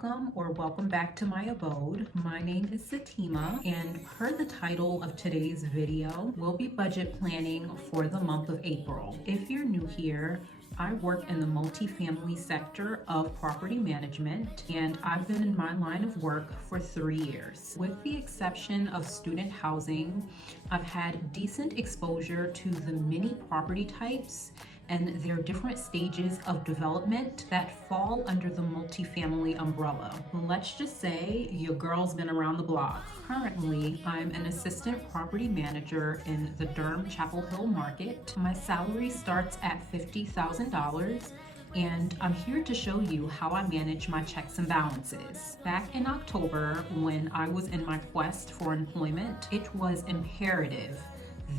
welcome back to my abode. My name is Sattima, and per the title of today's video, we'll be budget planning for the month of April. If you're new here, I work in the multifamily sector of property management, and I've been in my line of work for 3 years. With the exception of student housing, I've had decent exposure to the many property types and their different stages of development that fall under the multifamily umbrella. Let's just say your girl's been around the block. Currently, I'm an assistant property manager in the Durham Chapel Hill market. My salary starts at $50,000. And I'm here to show you how I manage my checks and balances. Back in October, when I was in my quest for employment, it was imperative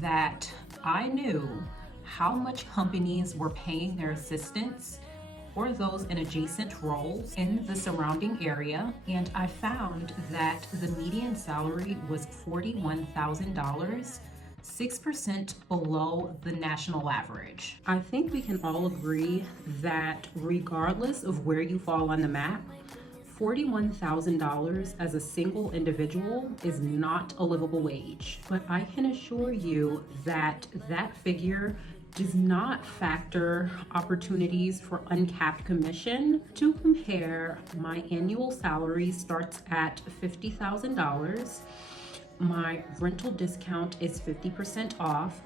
that I knew how much companies were paying their assistants or those in adjacent roles in the surrounding area, and I found that the median salary was $41,000, 6% below the national average. I think we can all agree that regardless of where you fall on the map, $41,000 as a single individual is not a livable wage. But I can assure you that that figure does not factor opportunities for uncapped commission. To compare, my annual salary starts at $50,000. My rental discount is 50% off.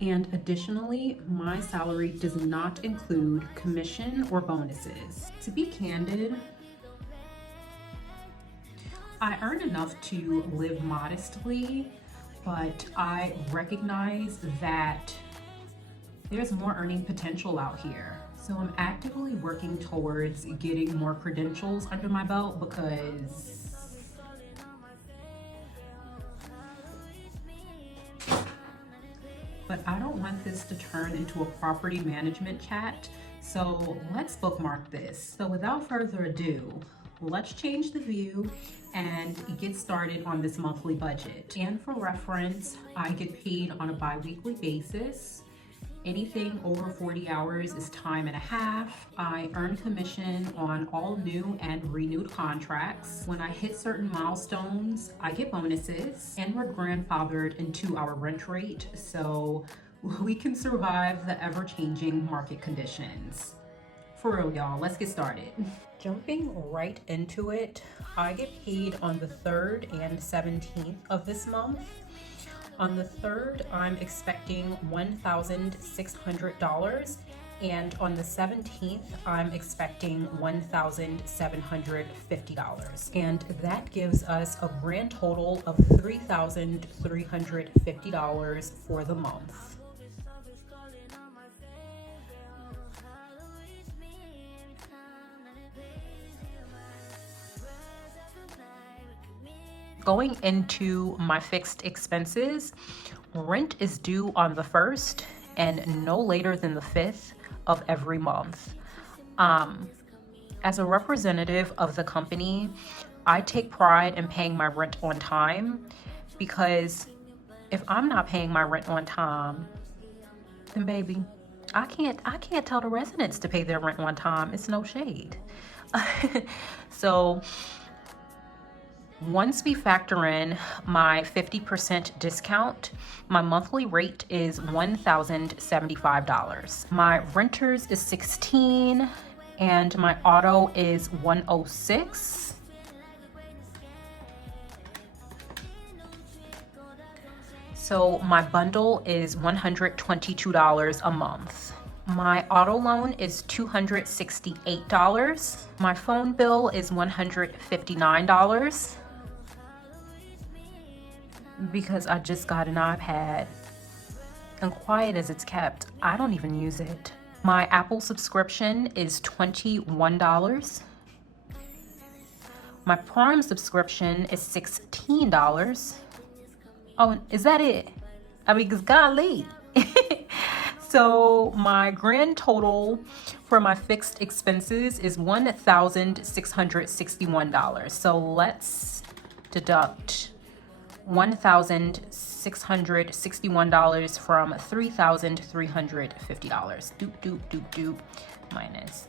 And additionally, my salary does not include commission or bonuses. To be candid, I earn enough to live modestly, but I recognize that there's more earning potential out here. So I'm actively working towards getting more credentials under my belt but I don't want this to turn into a property management chat. So let's bookmark this. So without further ado, let's change the view and get started on this monthly budget. And for reference, I get paid on a bi-weekly basis. Anything over 40 hours is time and a half. I earn commission on all new and renewed contracts. When I hit certain milestones, I get bonuses, and we're grandfathered into our rent rate, so we can survive the ever-changing market conditions. For real, y'all, let's get started. Jumping right into it, I get paid on the 3rd and 17th of this month. On the 3rd, I'm expecting $1,600, and on the 17th, I'm expecting $1,750. And that gives us a grand total of $3,350 for the month. Going into my fixed expenses, rent is due on the 1st and no later than the 5th of every month. As a representative of the company, I take pride in paying my rent on time, because if I'm not paying my rent on time, then baby, I can't tell the residents to pay their rent on time. It's no shade. So once we factor in my 50% discount, my monthly rate is $1,075. My renters is $16, and my auto is $106. So my bundle is $122 a month. My auto loan is $268. My phone bill is $159. Because I just got an iPad, and quiet as it's kept, I don't even use it. My Apple subscription is $21. My Prime subscription is $16. Oh, is that it? I mean, 'cause golly. So my grand total for my fixed expenses is $1,661. So let's deduct $1,661 from $3,350. Doop, doop, doop, doop, minus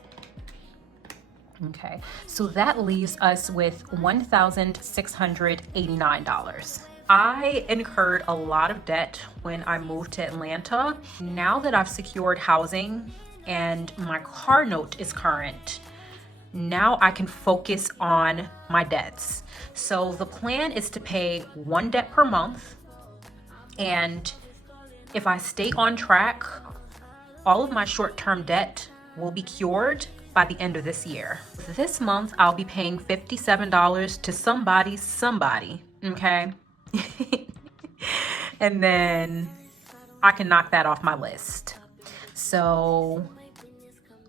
Okay, so that leaves us with $1,689. I incurred a lot of debt when I moved to Atlanta. Now that I've secured housing and my car note is current, now I can focus on my debts. So the plan is to pay one debt per month, and if I stay on track, all of my short-term debt will be cured by the end of this year. This month, I'll be paying $57 to somebody, okay? And then I can knock that off my list. So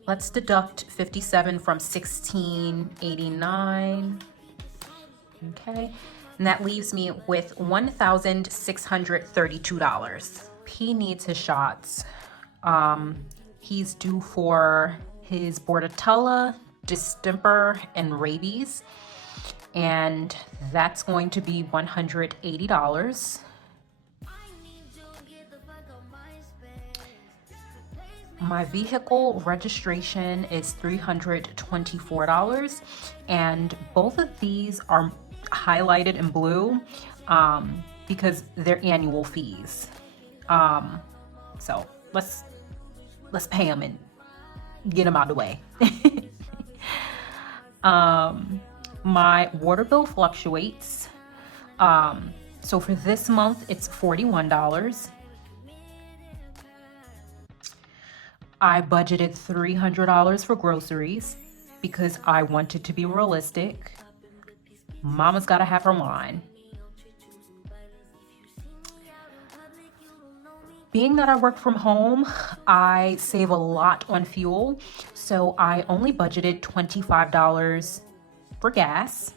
let's deduct 57 from 1689. Okay, and that leaves me with $1,632. He needs his shots. He's due for his Bordetella, distemper, and rabies, and that's going to be $180. My vehicle registration is $324, and both of these are highlighted in blue because they're annual fees. So let's pay them and get them out of the way. My water bill fluctuates. So for this month, it's $41. I budgeted $300 for groceries because I wanted to be realistic. Mama's gotta have her wine. Being that I work from home, I save a lot on fuel, so I only budgeted $25 for gas.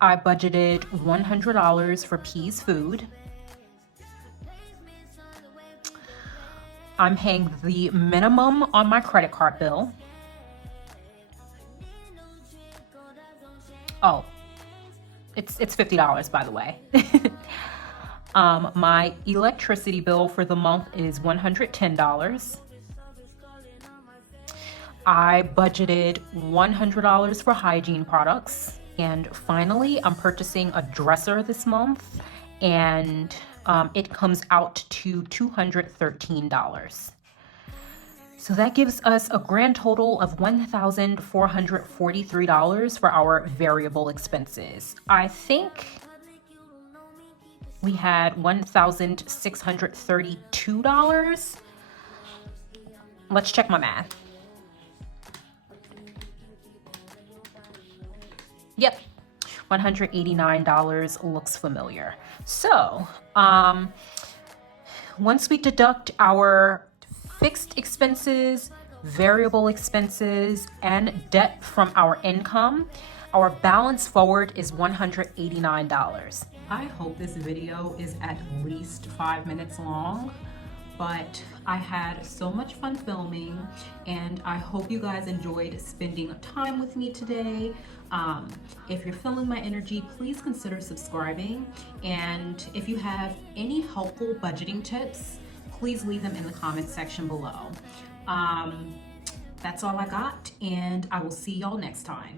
I budgeted $100 for Peas Food. I'm paying the minimum on my credit card bill. Oh, it's $50, by the way. My electricity bill for the month is $110. I budgeted $100 for hygiene products. And finally, I'm purchasing a dresser this month, and it comes out to $213. So that gives us a grand total of $1,443 for our variable expenses. I think we had $1,632. Let's check my math. Yep, $189 looks familiar. So, once we deduct our fixed expenses, variable expenses, and debt from our income, our balance forward is $189. I hope this video is at least 5 minutes long, but I had so much fun filming, and I hope you guys enjoyed spending time with me today. If you're feeling my energy, please consider subscribing, and if you have any helpful budgeting tips, please leave them in the comment section below. That's all I got, and I will see y'all next time.